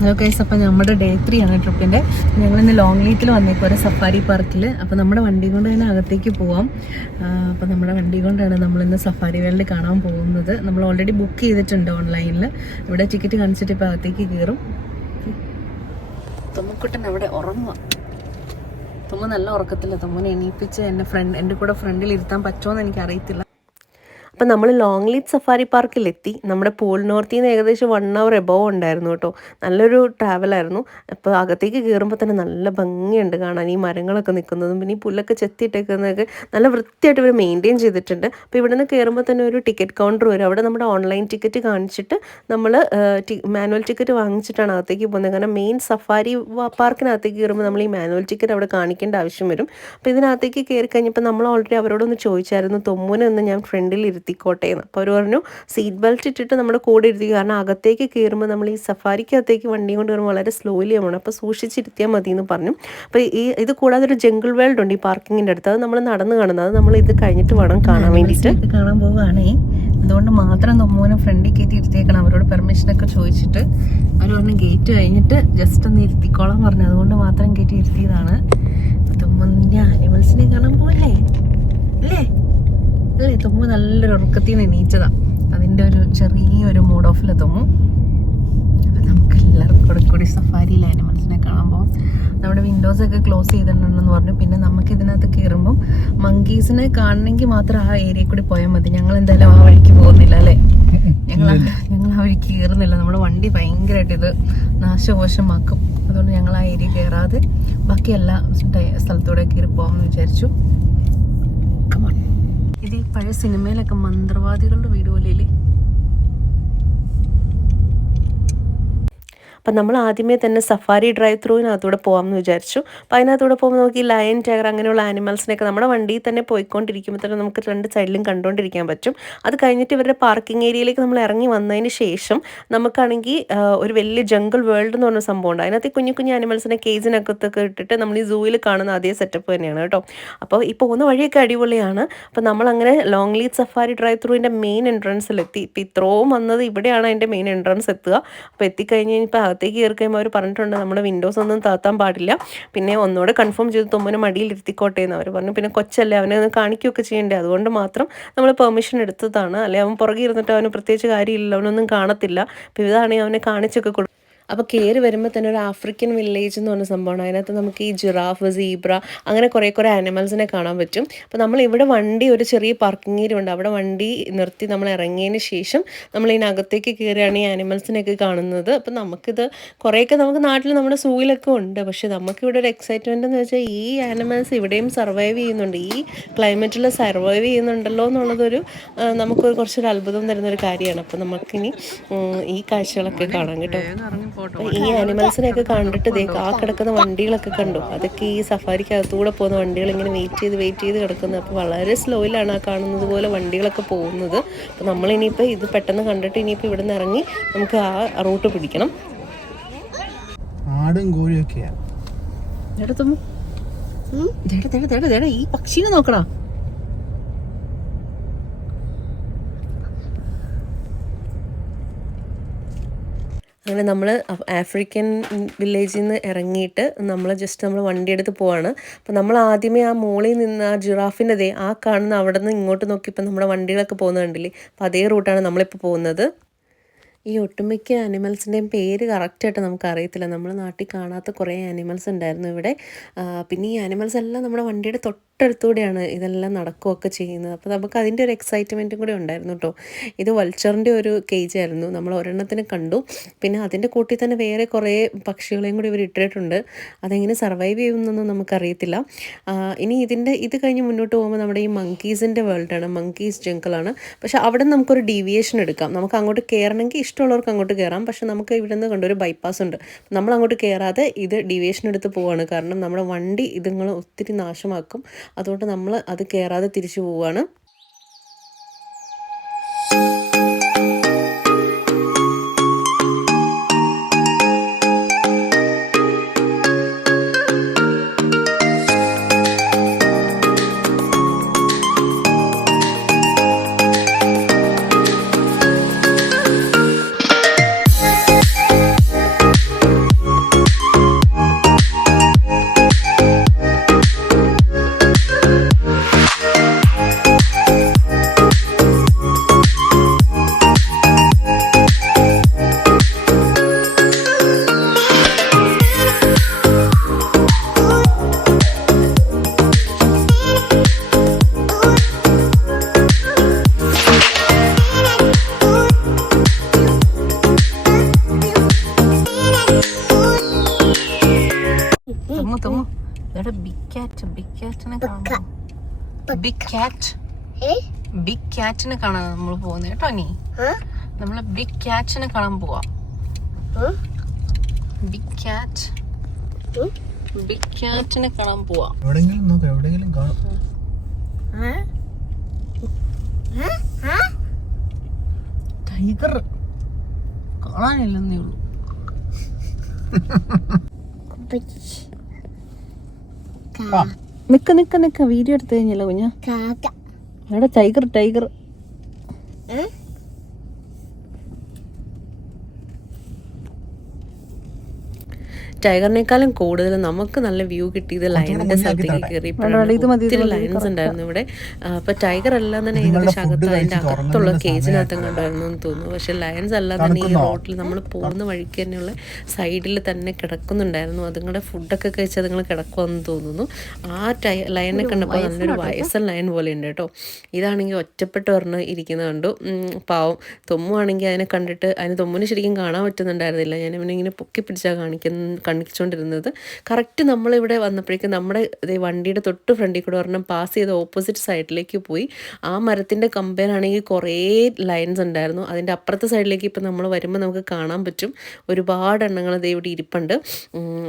Hello guys, അപ്പോൾ നമ്മുടെ day 3 ആണ് ട്രിപ്പിൻ്റെ. ഞങ്ങളിന്ന് ലോങ് ലീത്തിൽ വന്നേക്കും ഒരു സഫാരി പാർക്കിൽ. അപ്പോൾ നമ്മുടെ വണ്ടി കൊണ്ട് തന്നെ അകത്തേക്ക് പോവാം. അപ്പോൾ നമ്മുടെ വണ്ടി കൊണ്ടാണ് നമ്മളിന്ന് സഫാരി വേൾഡ് കാണാൻ പോകുന്നത്. നമ്മൾ ഓൾറെഡി ബുക്ക് ചെയ്തിട്ടുണ്ട് ഓൺലൈനിൽ. ഇവിടെ ടിക്കറ്റ് കാണിച്ചിട്ട് ഇപ്പോൾ അകത്തേക്ക് കയറും. തുമ്മക്കുട്ടൻ അവിടെ ഉറങ്ങുക. തുമ്മ നല്ല ഉറക്കത്തില്ല. തുമ്മനെ എണീപ്പിച്ച് എൻ്റെ കൂടെ ഫ്രണ്ടിൽ ഇരുത്താൻ പറ്റുമോ എന്ന് എനിക്കറിയത്തില്ല. അപ്പം നമ്മൾ ലോങ് ലീറ്റ് സഫാരി പാർക്കിലെത്തി. നമ്മുടെ പൂൾ നോർത്തിൽ നിന്ന് ഏകദേശം 1 hour എബോവ് ഉണ്ടായിരുന്നു കേട്ടോ. നല്ലൊരു ട്രാവലായിരുന്നു. അപ്പോൾ അകത്തേക്ക് കയറുമ്പോൾ തന്നെ നല്ല ഭംഗിയുണ്ട് കാണാൻ. ഈ മരങ്ങളൊക്കെ നിൽക്കുന്നതും പിന്നെ ഈ പുല്ലൊക്കെ ചെത്തിയിട്ടേക്കുന്നതൊക്കെ നല്ല വൃത്തിയായിട്ട് ഇവർ മെയിൻറ്റെയിൻ ചെയ്തിട്ടുണ്ട്. അപ്പോൾ ഇവിടെ നിന്ന് കയറുമ്പോൾ തന്നെ ഒരു ടിക്കറ്റ് കൗണ്ടർ വരും. അവിടെ നമ്മുടെ ഓൺലൈൻ ടിക്കറ്റ് കാണിച്ചിട്ട് നമ്മൾ മാനുവൽ ടിക്കറ്റ് വാങ്ങിച്ചിട്ടാണ് അകത്തേക്ക് പോകുന്നത്. കാരണം മെയിൻ സഫാരി പാർക്കിനകത്തേക്ക് കയറുമ്പോൾ നമ്മൾ ഈ മാനുവൽ ടിക്കറ്റ് അവിടെ കാണിക്കേണ്ട ആവശ്യം വരും. അപ്പോൾ ഇതിനകത്തേക്ക് കയറി കഴിഞ്ഞപ്പോൾ നമ്മൾ ഓൾറെഡി അവരോടൊന്ന് ചോദിച്ചായിരുന്നു തൊമ്മൂനെ ഒന്ന് ഞാൻ ഫ്രണ്ടിൽ ഇരുത്തിക്കോട്ടേന്ന്. അപ്പോൾ അവർ പറഞ്ഞു സീറ്റ് ബെൽറ്റ് ഇട്ടിട്ട് നമ്മുടെ കൂടെ ഇരുത്തി. കാരണം അകത്തേക്ക് കയറുമ്പോൾ നമ്മൾ ഈ സഫാരിക്കകത്തേക്ക് വണ്ടി കൊണ്ട് കയറുമ്പോൾ വളരെ സ്ലോലി ആണ്. അപ്പോൾ സൂക്ഷിച്ചിരുത്തിയാൽ മതി എന്ന് പറഞ്ഞു. അപ്പോൾ ഇത് കൂടാതെ ഒരു ജംഗിൾ വേൾഡ് ഉണ്ട് ഈ പാർക്കിങ്ങിൻ്റെ അടുത്ത്. അത് നമ്മൾ നടന്ന് കാണുന്നത്. അത് നമ്മൾ ഇത് കഴിഞ്ഞിട്ട് വേണം കാണാൻ വേണ്ടിയിട്ട്. കാണാൻ പോവുകയാണേ. അതുകൊണ്ട് മാത്രം തൊമ്മൂനെ ഫ്രണ്ടിൽ കയറ്റി ഇരുത്തിയേക്കണം. അവരോട് പെർമിഷനൊക്കെ ചോദിച്ചിട്ട് അവർ പറഞ്ഞു ഗേറ്റ് കഴിഞ്ഞിട്ട് ജസ്റ്റ് ഒന്ന് ഇരുത്തിക്കോളാൻ പറഞ്ഞു. അതുകൊണ്ട് മാത്രം കയറ്റി ഇരുത്തിയതാണ്. തൊമ്മൂൻ്റെ ആനിമൽസിനെ കാണാൻ പോവല്ലേ അല്ലേ? അല്ലേ? തുമ്മു നല്ലൊരു ഉറക്കത്തിൽ നിന്ന് എണീച്ചതാണ്. അതിൻ്റെ ഒരു ചെറിയൊരു മൂഡ് ഓഫിൽ തുമ്മു. അപ്പം നമുക്ക് എല്ലാവർക്കും കൂടി സഫാരിയിൽ ആനിമൽസിനെ കാണാൻ പോകും. നമ്മുടെ വിൻഡോസൊക്കെ ക്ലോസ് ചെയ്തിട്ടുണ്ടെന്ന് പറഞ്ഞു. പിന്നെ നമുക്ക് ഇതിനകത്ത് കയറുമ്പം മങ്കീസിനെ കാണണമെങ്കിൽ മാത്രം ആ ഏരിയയിൽ കൂടി പോയാൽ മതി. ഞങ്ങൾ എന്തായാലും ആ വഴിക്ക് പോകുന്നില്ല അല്ലേ? ഞങ്ങൾ ആ വഴിക്ക് കയറുന്നില്ല. നമ്മുടെ വണ്ടി ഭയങ്കരമായിട്ട് ഇത് നാശകോശമാക്കും. അതുകൊണ്ട് ഞങ്ങൾ ആ ഏരിയ കയറാതെ ബാക്കി എല്ലാ സ്ഥലത്തൂടെ കയറി പോകാമെന്ന് വിചാരിച്ചു. ഇത് ഈ പഴയ സിനിമയിലൊക്കെ മന്ത്രവാദികളുടെ വീട് പോലെയല്ലേ? അപ്പം നമ്മൾ ആദ്യമേ തന്നെ സഫാരി ഡ്രൈവ് ത്രൂവിനകത്തൂടെ പോകാമെന്ന് വിചാരിച്ചു. അപ്പോൾ അതിനകത്തൂടെ പോകുമ്പോൾ നമുക്ക് ഈ ലയൺ, ടൈഗർ അങ്ങനെയുള്ള ആനിമൽസിനെയൊക്കെ നമ്മുടെ വണ്ടിയിൽ തന്നെ പോയിക്കൊണ്ടിരിക്കുമ്പോൾ തന്നെ നമുക്ക് 2 സൈഡിലും കണ്ടുകൊണ്ടിരിക്കാൻ പറ്റും. അത് കഴിഞ്ഞിട്ട് ഇവരുടെ പാർക്കിംഗ് ഏരിയയിലേക്ക് നമ്മൾ ഇറങ്ങി വന്നതിന് ശേഷം നമുക്കാണെങ്കിൽ ഒരു വലിയ ജംഗിൾ വേൾഡ് എന്ന് പറഞ്ഞ സംഭവം ഉണ്ട്. അതിനകത്ത് കുഞ്ഞു കുഞ്ഞു ആനിമൽസിനെ കേജിനകത്തൊക്കെ ഇട്ടിട്ട് നമ്മൾ ഈ സൂവിൽ കാണുന്ന അതേ സെറ്റപ്പ് തന്നെയാണ് കേട്ടോ. അപ്പോൾ ഈ പോകുന്ന വഴിയൊക്കെ അടിപൊളിയാണ്. അപ്പോൾ നമ്മളങ്ങനെ ലോങ് ലീറ്റ് സഫാരി ഡ്രൈവ് ത്രൂവിൻ്റെ മെയിൻ എൻട്രൻസിലെത്തി. ഇപ്പോൾ ഇത്രയും വന്നത് ഇവിടെയാണ് അതിൻ്റെ മെയിൻ എൻട്രൻസ് എത്തുക. അപ്പോൾ എത്തിക്കഴിഞ്ഞ് കഴിഞ്ഞപ്പോൾ അകത്തേക്ക് കയറി കഴിയുമ്പോൾ അവർ പറഞ്ഞിട്ടുണ്ട് നമ്മുടെ വിൻഡോസ് ഒന്നും താത്താൻ പാടില്ല. പിന്നെ ഒന്നുകൂടെ കൺഫേം ചെയ്ത് തുമ്മനെ മടിയിൽ ഇരുത്തിക്കോട്ടെ എന്ന് അവർ പറഞ്ഞു. പിന്നെ കൊച്ചല്ലേ, അവനെ ഒന്ന് കാണിക്കുകയൊക്കെ ചെയ്യണ്ടേ, അതുകൊണ്ട് മാത്രം നമ്മൾ പെർമിഷൻ എടുത്തതാണ്. അല്ലെ അവൻ പുറകെ ഇരുന്നിട്ട് അവന് പ്രത്യേകിച്ച് കാര്യമില്ല, അവനൊന്നും കാണത്തില്ല. അപ്പോൾ ഇതാണെങ്കിൽ അവനെ കാണിച്ചൊക്കെ കൊടുക്കും. അപ്പോൾ കയറി വരുമ്പോൾ തന്നെ ഒരു ആഫ്രിക്കൻ വില്ലേജ് എന്ന് പറഞ്ഞ സംഭവമാണ്. അതിനകത്ത് നമുക്ക് ഈ ജിറാഫ്, സീബ്ര അങ്ങനെ കുറേ ആനിമൽസിനെ കാണാൻ പറ്റും. അപ്പോൾ നമ്മൾ ഇവിടെ വണ്ടി ഒരു ചെറിയ പാർക്കിംഗ് ഏരിയ ഉണ്ട്. അവിടെ വണ്ടി നിർത്തി നമ്മൾ ഇറങ്ങിയതിന് ശേഷം നമ്മൾ ഇതിനകത്തേക്ക് കയറിയാണ് ഈ ആനിമൽസിനെയൊക്കെ കാണുന്നത്. അപ്പോൾ നമുക്കിത് കുറേയൊക്കെ നമുക്ക് നാട്ടിൽ നമ്മുടെ സൂവിലൊക്കെ ഉണ്ട്. പക്ഷേ നമുക്കിവിടെ ഒരു എക്സൈറ്റ്മെൻറ്റ് എന്ന് വെച്ചാൽ ഈ ആനിമൽസ് ഇവിടെയും സർവൈവ് ചെയ്യുന്നുണ്ട്, ഈ ക്ലൈമറ്റിൽ സർവൈവ് ചെയ്യുന്നുണ്ടല്ലോ എന്നുള്ളതൊരു നമുക്ക് കുറച്ചൊരു അത്ഭുതം തരുന്നൊരു കാര്യമാണ്. അപ്പോൾ നമുക്കിനി ഈ കാഴ്ചകളൊക്കെ കാണാം കേട്ടോ. ഈ ആനിമൽസിനെയൊക്കെ കണ്ടിട്ട് ആ കിടക്കുന്ന വണ്ടികളൊക്കെ കണ്ടു. അതൊക്കെ ഈ സഫാരിക്കകത്തൂടെ പോകുന്ന വണ്ടികൾ ഇങ്ങനെ വെയിറ്റ് ചെയ്ത് കിടക്കുന്നത്. അപ്പോൾ വളരെ സ്ലോയിലാണ് ആ കാണുന്നത് പോലെ വണ്ടികളൊക്കെ പോകുന്നത്. അപ്പോൾ നമ്മളിനിയിപ്പോൾ ഇത് പെട്ടെന്ന് കണ്ടിട്ട് ഇനിയിപ്പോൾ ഇവിടെ നിന്ന് ഇറങ്ങി നമുക്ക് ആ റൂട്ട് പിടിക്കണം. ആടും കോഴിയൊക്കെയാണ്. ഈ പക്ഷീനെ നോക്കടാ. അങ്ങനെ നമ്മൾ ആഫ്രിക്കൻ വില്ലേജിൽ നിന്ന് ഇറങ്ങിയിട്ട് നമ്മൾ ജസ്റ്റ് നമ്മൾ വണ്ടി എടുത്ത് പോവാണ്. അപ്പോൾ നമ്മൾ ആദ്യമേ ആ മോളിൽ നിന്ന് ആ ജിറാഫിൻ്റെ ആ കാണുന്ന അവിടെ നിന്ന് ഇങ്ങോട്ട് നോക്കിയപ്പോൾ നമ്മുടെ വണ്ടികളൊക്കെ പോകുന്നത് കണ്ടില്ലേ? അപ്പോൾ അതേ റൂട്ടാണ് നമ്മളിപ്പോൾ പോകുന്നത്. ഈ ഒട്ടുമിക്ക ആനിമൽസിൻ്റെയും പേര് കറക്റ്റായിട്ട് നമുക്ക് അറിയത്തില്ല. നമ്മൾ നാട്ടിൽ കാണാത്ത കുറേ ആനിമൽസ് ഉണ്ടായിരുന്നു ഇവിടെ. പിന്നെ ഈ ആനിമൽസ് എല്ലാം നമ്മുടെ വണ്ടിയുടെ തൊട്ടടുത്തൂടെയാണ് ഇതെല്ലാം നടക്കുകയൊക്കെ ചെയ്യുന്നത്. അപ്പോൾ നമുക്ക് അതിൻ്റെ ഒരു എക്സൈറ്റ്മെൻറ്റും കൂടി ഉണ്ടായിരുന്നു കേട്ടോ. ഇത് വൾച്ചറിൻ്റെ ഒരു കേജായിരുന്നു. നമ്മൾ ഒരെണ്ണത്തിനെ കണ്ടു. പിന്നെ അതിൻ്റെ കൂട്ടിൽ തന്നെ വേറെ കുറേ പക്ഷികളെയും കൂടി ഇവർ ഇട്ടിട്ടുണ്ട്. അതെങ്ങനെ സർവൈവ് ചെയ്യുമെന്നൊന്നും നമുക്കറിയത്തില്ല. ഇനി ഇത് കഴിഞ്ഞ് മുന്നോട്ട് പോകുമ്പോൾ നമ്മുടെ ഈ മങ്കീസിൻ്റെ വേൾഡാണ്, മങ്കീസ് ജംഗിളാണ്. പക്ഷേ അവിടെ നമുക്കൊരു ഡീവിയേഷൻ എടുക്കാം. നമുക്ക് അങ്ങോട്ട് കയറണമെങ്കിൽ ഇഷ്ടമുള്ളവർക്ക് അങ്ങോട്ട് കയറാം. പക്ഷെ നമുക്ക് ഇവിടെ നിന്ന് കണ്ടൊരു ബൈപ്പാസ് ഉണ്ട്. നമ്മൾ അങ്ങോട്ട് കയറാതെ ഇത് ഡീവിയേഷൻ എടുത്ത് പോവുകയാണ്. കാരണം നമ്മുടെ വണ്ടി ഇതുങ്ങൾ ഒത്തിരി നാശമാക്കും. അതുകൊണ്ട് നമ്മൾ അത് കയറാതെ തിരിച്ചു പോവുകയാണ്. ഇവിടെ ബിഗ് ക്യാറ്റിനെ കാണാം. ബിഗ് ക്യാറ്റിനെ കാണാൻ നമ്മൾ പോകുന്നത് കേട്ടോ. നീ നമ്മള് ബിഗ് ക്യാറ്റിനെ കാണാൻ പോവാ. ബിഗ് ക്യാറ്റിനെ കാണാൻ പോവാ. എവിടെയെങ്കിലും കാണും. ടൈഗർ കാണാനില്ലെന്നേ ഉള്ളൂ. നിക്ക വീഡിയോ എടുത്തു കഴിഞ്ഞല്ലോ കുഞ്ഞ. എവിടെ ടൈഗർ ടൈഗറിനേക്കാളും കൂടുതൽ നമുക്ക് നല്ല വ്യൂ കിട്ടിയത് ലയണിന്റെ സ്ഥലത്തേക്ക് കയറിയപ്പോഴാണ്. ഒത്തിരി ലയൺസ് ഉണ്ടായിരുന്നു ഇവിടെ. അപ്പൊ ടൈഗർ എല്ലാം തന്നെ ഏകദേശം അതിന്റെ അകത്തുള്ള കേജിനകത്തും കണ്ടായിരുന്നു എന്ന് തോന്നുന്നു. പക്ഷെ ലയൺസ് എല്ലാം തന്നെ ഈ റോഡിൽ നമ്മൾ പോകുന്ന വഴിക്ക് തന്നെയുള്ള സൈഡിൽ തന്നെ കിടക്കുന്നുണ്ടായിരുന്നു. അതുങ്ങളുടെ ഫുഡൊക്കെ കഴിച്ച് അതുങ്ങൾ കിടക്കുമെന്ന് തോന്നുന്നു. ആ ലയണിനെ കണ്ടപ്പോൾ നല്ലൊരു വയസ്സൻ ലയൺ പോലെ ഉണ്ട് കേട്ടോ. ഇതാണെങ്കിൽ ഒറ്റപ്പെട്ട് പറഞ്ഞ് ഇരിക്കുന്നത് കണ്ടു. പാവം. തൊമ്മു ആണെങ്കിൽ അതിനെ കണ്ടിട്ട് അതിന് തൊമ്മുന് ശരിക്കും കാണാൻ പറ്റുന്നുണ്ടായിരുന്നില്ല. ഞാൻ ഇവനെ ഇങ്ങനെ പൊക്കി പിടിച്ചാൽ കാണിച്ചുകൊണ്ടിരുന്നത്. കറക്റ്റ് നമ്മളിവിടെ വന്നപ്പോഴേക്കും നമ്മുടെ വണ്ടിയുടെ തൊട്ട് ഫ്രണ്ടിൽ കൂടെ ഒരെണ്ണം പാസ് ചെയ്ത് ഓപ്പോസിറ്റ് സൈഡിലേക്ക് പോയി. ആ മരത്തിൻ്റെ കമ്പേലാണെങ്കിൽ കുറേ ലൈൻസ് ഉണ്ടായിരുന്നു. അതിൻ്റെ അപ്പുറത്തെ സൈഡിലേക്ക് ഇപ്പം നമ്മൾ വരുമ്പോൾ നമുക്ക് കാണാൻ പറ്റും ഒരുപാട് എണ്ണങ്ങൾ ദേ ഇവിടെ ഇരിപ്പുണ്ട്.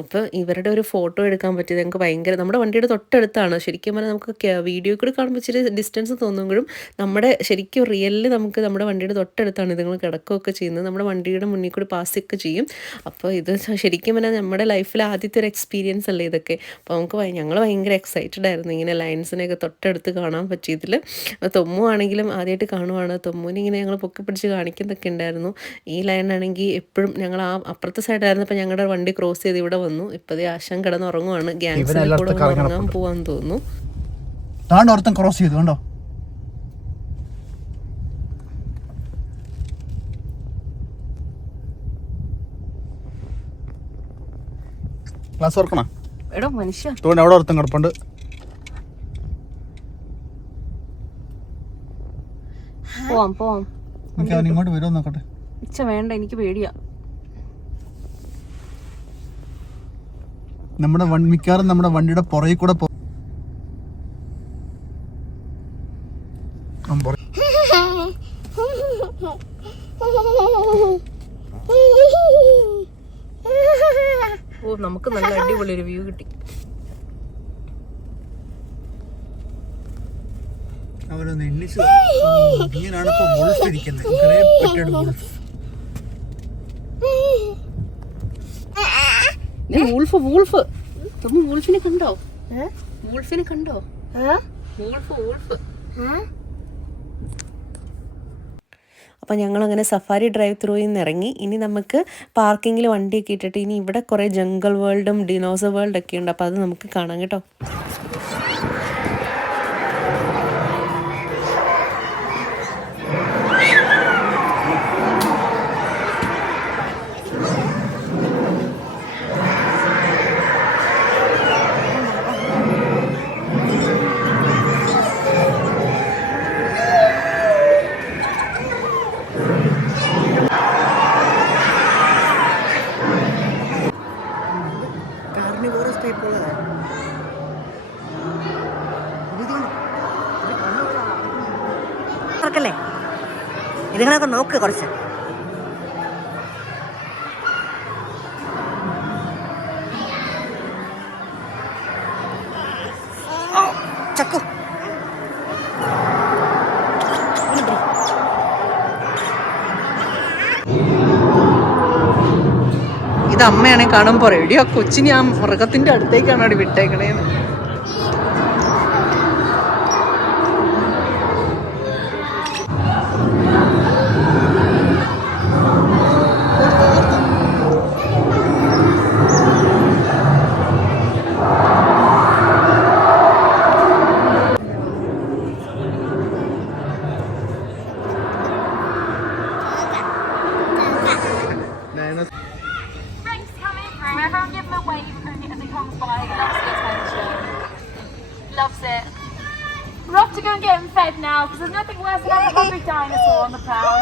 അപ്പോൾ ഇവരുടെ ഒരു ഫോട്ടോ എടുക്കാൻ പറ്റിയത് ഞങ്ങൾക്ക് ഭയങ്കര, നമ്മുടെ വണ്ടിയുടെ തൊട്ടടുത്താണ്. ശരിക്കും പറഞ്ഞാൽ നമുക്ക് വീഡിയോ കൂടെ കാണുമ്പോൾ ഇച്ചിരി ഡിസ്റ്റൻസ് തോന്നുമെങ്കിലും നമ്മുടെ ശരിക്കും റിയലിൽ നമുക്ക് നമ്മുടെ വണ്ടിയുടെ തൊട്ടടുത്താണ് ഇതുങ്ങൾ കിടക്കുകയൊക്കെ ചെയ്യുന്നത്. നമ്മുടെ വണ്ടിയുടെ മുന്നിൽ കൂടി പാസ്സൊക്കെ ചെയ്യും. അപ്പോൾ ഇത് ശരിക്കും പറഞ്ഞാൽ നമ്മുടെ ലൈഫിൽ ആദ്യത്തെ ഒരു എക്സ്പീരിയൻസ് അല്ലേ ഇതൊക്കെ. അപ്പോൾ ഞങ്ങൾ ഭയങ്കര എക്സൈറ്റഡ് ആയിരുന്നു ഇങ്ങനെ ലയൺസിനെയൊക്കെ തൊട്ടടുത്ത് കാണാൻ പറ്റിയതിൽ. തൊമ്മു ആണെങ്കിലും ആദ്യമായിട്ട് കാണുവാണ്. തൊമ്മുവിനെ ഇങ്ങനെ ഞങ്ങൾ പൊക്കി പിടിച്ച് കാണിക്കുന്നതൊക്കെ ഉണ്ടായിരുന്നു. ഈ ലയൺ ആണെങ്കിൽ എപ്പോഴും ഞങ്ങൾ ആ അപ്പുറത്തെ സൈഡായിരുന്നപ്പോൾ ഞങ്ങളുടെ വണ്ടി ക്രോസ് ചെയ്ത് ഇവിടെ വന്നു. ഇപ്പോഴേ ആശം കിടന്ന് ഉറങ്ങുവാണ്. ഗ്യാങ്സിനെ കൂടെ ഉറങ്ങാൻ പോവാന്ന് തോന്നുന്നു. ക്രോസ് ചെയ്തു കണ്ടോ. ക്ലാസ് ഓർക്കണോ എടോ മനുഷ്യ, അവിടെ ഒരുത്തം കിടപ്പുണ്ട്. പോവാം. ഇങ്ങോട്ട് വരുമോ നോക്കട്ടെ. ഇച്ച വേണ്ട, എനിക്ക് പേടിയാ. മിക്കവാറും നമ്മുടെ വണ്ടിയുടെ പുറകിൽ കൂടെ നമുക്ക് നല്ല അടിപൊളി ഒരു വ്യൂ കിട്ടി. വൂൾഫിനെ കണ്ടോ? അപ്പോൾ ഞങ്ങളങ്ങനെ സഫാരി ഡ്രൈവ് ത്രൂയിൽ നിന്ന് ഇറങ്ങി. ഇനി നമുക്ക് പാർക്കിങ്ങിൽ വണ്ടിയൊക്കെ ഇട്ടിട്ട് ഇനി ഇവിടെ കുറേ ജംഗിൾ വേൾഡും ഡിനോസർ വേൾഡൊക്കെ ഉണ്ട്. അപ്പോൾ അത് നമുക്ക് കാണാം കേട്ടോ. ഇതിങ്ങളൊക്കെ നോക്ക് കുറച്ച്. ചക്കു ഇത് അമ്മയാണെ കാണുമ്പോ റെഡി ആ കൊച്ചിനെ ആ മൃഗത്തിന്റെ അടുത്തേക്കാണ് അവിടെ വിട്ടേക്കണേന്ന്. Loves it. We're off to go and get him fed now because there's nothing worse than having a hungry dinosaur on the prowl.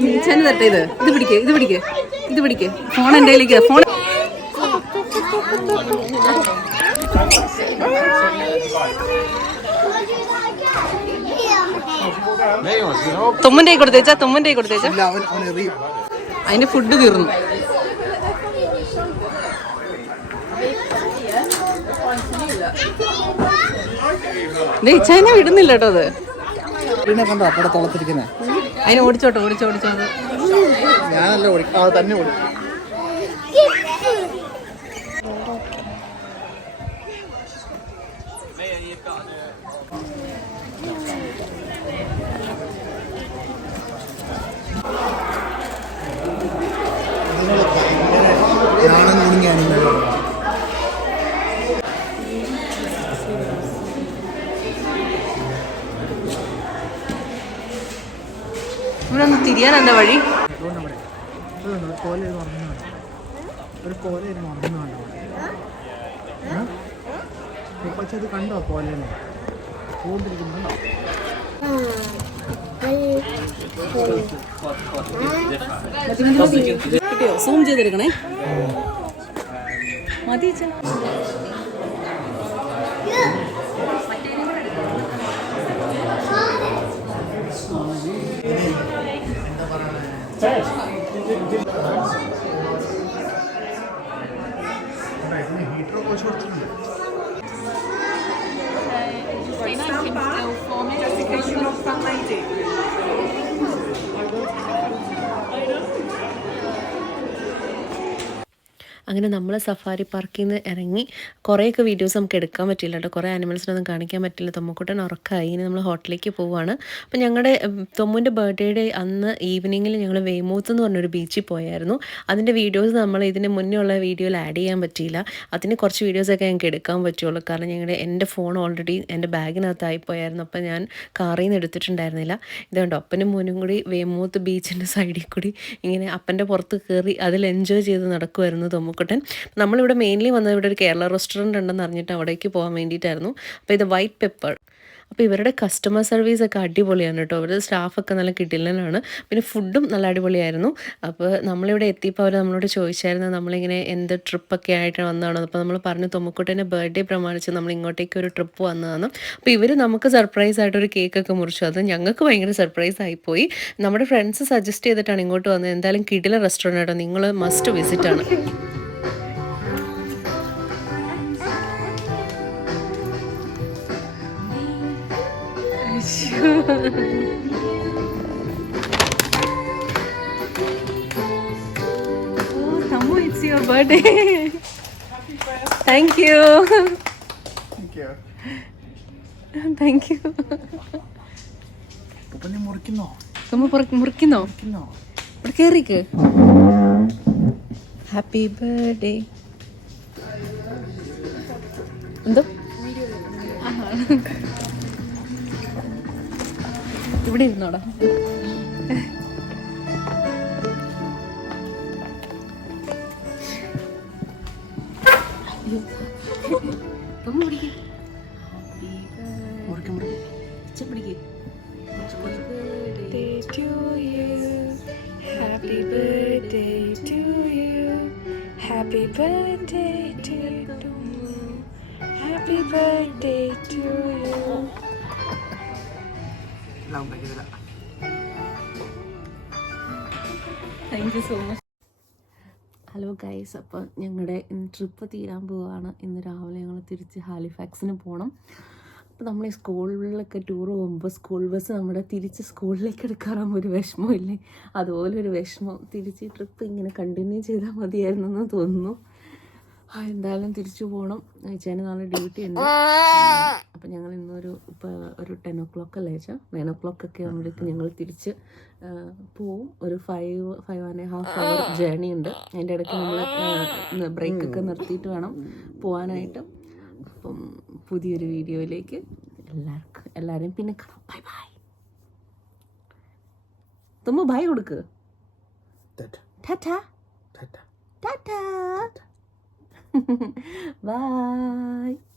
ചേച്ചി തട്ടെ ഇത് പിടിക്ക് ഫോൺ എൻ്റെ കയ്യിലേക്ക് ഫോൺ. തുമ്മൻ്റെ കൊടുത്തേച്ചാ അതിന്റെ ഫുഡ് തീർന്നു. ഇച്ചതിനെ വിടുന്നില്ല കേട്ടോ അത്. കണ്ടോ അവിടെ തുളത്തിരിക്കുന്നേ? അതിനെ ഓടിച്ചോട്ടെ. ഞാനല്ല ഓടിക്കും, അത് തന്നെ ഓടിക്കും. ഇവിടെ ഒന്ന് തിരിയാൻ എന്താ വഴി? ഒരു കോല പക്ഷെ അത് കണ്ടോ കോലേനെ പോണ്ടിരിക്കുന്നുണ്ടോ? കിട്ടിയോ? സൂം ചെയ്തെടുക്കണേ. മതി. അങ്ങനെ നമ്മൾ സഫാരി പാർക്കിൽ നിന്ന് ഇറങ്ങി കുറേയൊക്കെ വീഡിയോസ് നമുക്ക് എടുക്കാൻ പറ്റില്ല കേട്ടോ. കുറേ ആനിമൽസിനൊന്നും കാണിക്കാൻ പറ്റില്ല. തൊമ്മക്കുട്ടൻ ഉറക്കമായി. ഇനി നമ്മൾ ഹോട്ടലിലേക്ക് പോവുകയാണ്. അപ്പോൾ ഞങ്ങളുടെ തൊമ്മുൻ്റെ ബർത്ത്ഡേയുടെ അന്ന് ഈവനിങ്ങിൽ ഞങ്ങൾ വെയ്മൂത്ത് എന്ന് പറഞ്ഞൊരു ബീച്ചിൽ പോയായിരുന്നു. അതിൻ്റെ വീഡിയോസ് നമ്മൾ ഇതിന് മുന്നേ ഉള്ള വീഡിയോയിൽ ആഡ് ചെയ്യാൻ പറ്റിയില്ല. അതിന് കുറച്ച് വീഡിയോസൊക്കെ ഞങ്ങൾക്ക് എടുക്കാൻ പറ്റുള്ളൂ. കാരണം എൻ്റെ ഫോൺ ഓൾറെഡി എൻ്റെ ബാഗിനകത്തായി പോയായിരുന്നു. അപ്പോൾ ഞാൻ കാറിൽ നിന്ന് എടുത്തിട്ടുണ്ടായിരുന്നില്ല. ഇതുകൊണ്ട് അപ്പനും മോനും കൂടി വെയ്മൂത്ത് ബീച്ചിൻ്റെ സൈഡിൽ കൂടി ഇങ്ങനെ അപ്പൻ്റെ പുറത്ത് കയറി അതിൽ എൻജോയ് ചെയ്ത് നടക്കുമായിരുന്നു തൊമ്മക്കുട്ടൻ. നമ്മളിവിടെ മെയിൻലി വന്നത് ഇവിടെ ഒരു കേരള റെസ്റ്റോറൻറ്റ് ഉണ്ടെന്ന് അറിഞ്ഞിട്ട് അവിടേക്ക് പോകാൻ വേണ്ടിയിട്ടായിരുന്നു. അപ്പോൾ ഇത് വൈറ്റ് പെപ്പർ. അപ്പോൾ ഇവരുടെ കസ്റ്റമർ സർവീസൊക്കെ അടിപൊളിയാണ് കേട്ടോ. അവരുടെ സ്റ്റാഫൊക്കെ നല്ല കിടിലനാണ്. പിന്നെ ഫുഡും നല്ല അടിപൊളിയായിരുന്നു. അപ്പോൾ നമ്മളിവിടെ എത്തിയപ്പോൾ അവർ നമ്മളോട് ചോദിച്ചായിരുന്നു നമ്മളിങ്ങനെ എന്ത് ട്രിപ്പൊക്കെ ആയിട്ട് വന്നതാണോ. അപ്പോൾ നമ്മൾ പറഞ്ഞു തൊമ്മക്കുട്ടൻ്റെ ബർത്ത്ഡേ പ്രമാണിച്ച് നമ്മൾ ഇങ്ങോട്ടേക്ക് ഒരു ട്രിപ്പ് വന്നതാണ്. അപ്പോൾ ഇവർ നമുക്ക് സർപ്രൈസ് ആയിട്ടൊരു കേക്കൊക്കെ മുറിച്ചു. അത് ഞങ്ങൾക്ക് ഭയങ്കര സർപ്രൈസ് ആയിപ്പോയി. നമ്മുടെ ഫ്രണ്ട്സ് സജസ്റ്റ് ചെയ്തിട്ടാണ് ഇങ്ങോട്ട് വന്നത്. എന്തായാലും കിടില റെസ്റ്റോറൻറ്റ് കേട്ടോ, നിങ്ങൾ മസ്റ്റ് വിസിറ്റാണ്. Tammu, it's your birthday. Thank you. Thank you. മുറിക്കുന്നോ? മുറിക്കുന്നോ? ഇവിടെ കേറിക്ക്. Happy birthday. എന്തോ ഇവിടെ ഇരുന്നോടാ. Happy birthday to you. Happy birthday to you. Thank you so much. Hello guys, അപ്പോൾ ഞങ്ങളുടെ ട്രിപ്പ് തീരാൻ പോവുകയാണ്. ഇന്ന് രാവിലെ ഞങ്ങൾ തിരിച്ച് ഹാലിഫാക്സിന് പോകണം. അപ്പോൾ നമ്മൾ ഈ സ്കൂളിലൊക്കെ ടൂർ പോകുമ്പോൾ സ്കൂൾ ബസ് നമ്മുടെ തിരിച്ച് സ്കൂളിലേക്ക് എടുക്കാറാകുമ്പോൾ ഒരു വിഷമമില്ലേ, അതുപോലൊരു വിഷമം. തിരിച്ച് ഈ ട്രിപ്പ് ഇങ്ങനെ കണ്ടിന്യൂ ചെയ്താൽ മതിയായിരുന്നെന്ന് തോന്നുന്നു. എന്തായാലും തിരിച്ചു പോകണം. ചേച്ചേന് നാളെ ഡ്യൂട്ടി ഉണ്ട്. അപ്പം ഞങ്ങൾ ഇന്നൊരു ഒരു 10 o'clock അല്ലേ ചേച്ചാ, 9 o'clock ഒക്കെ ആകുമ്പോഴേക്കും ഞങ്ങൾ തിരിച്ച് പോവും. ഒരു 5.5 hour ജേർണി ഉണ്ട്. അതിൻ്റെ ഇടയ്ക്ക് നമ്മൾ ബ്രേക്കൊക്കെ നിർത്തിയിട്ട് വേണം പോകാനായിട്ട്. അപ്പം പുതിയൊരു വീഡിയോയിലേക്ക് എല്ലാവരെയും പിന്നെ കാണാം. Bye bye. തുമ്പ ബൈ കൊടുക്ക്. ടാറ്റാ. ടാറ്റാ. ബൈ.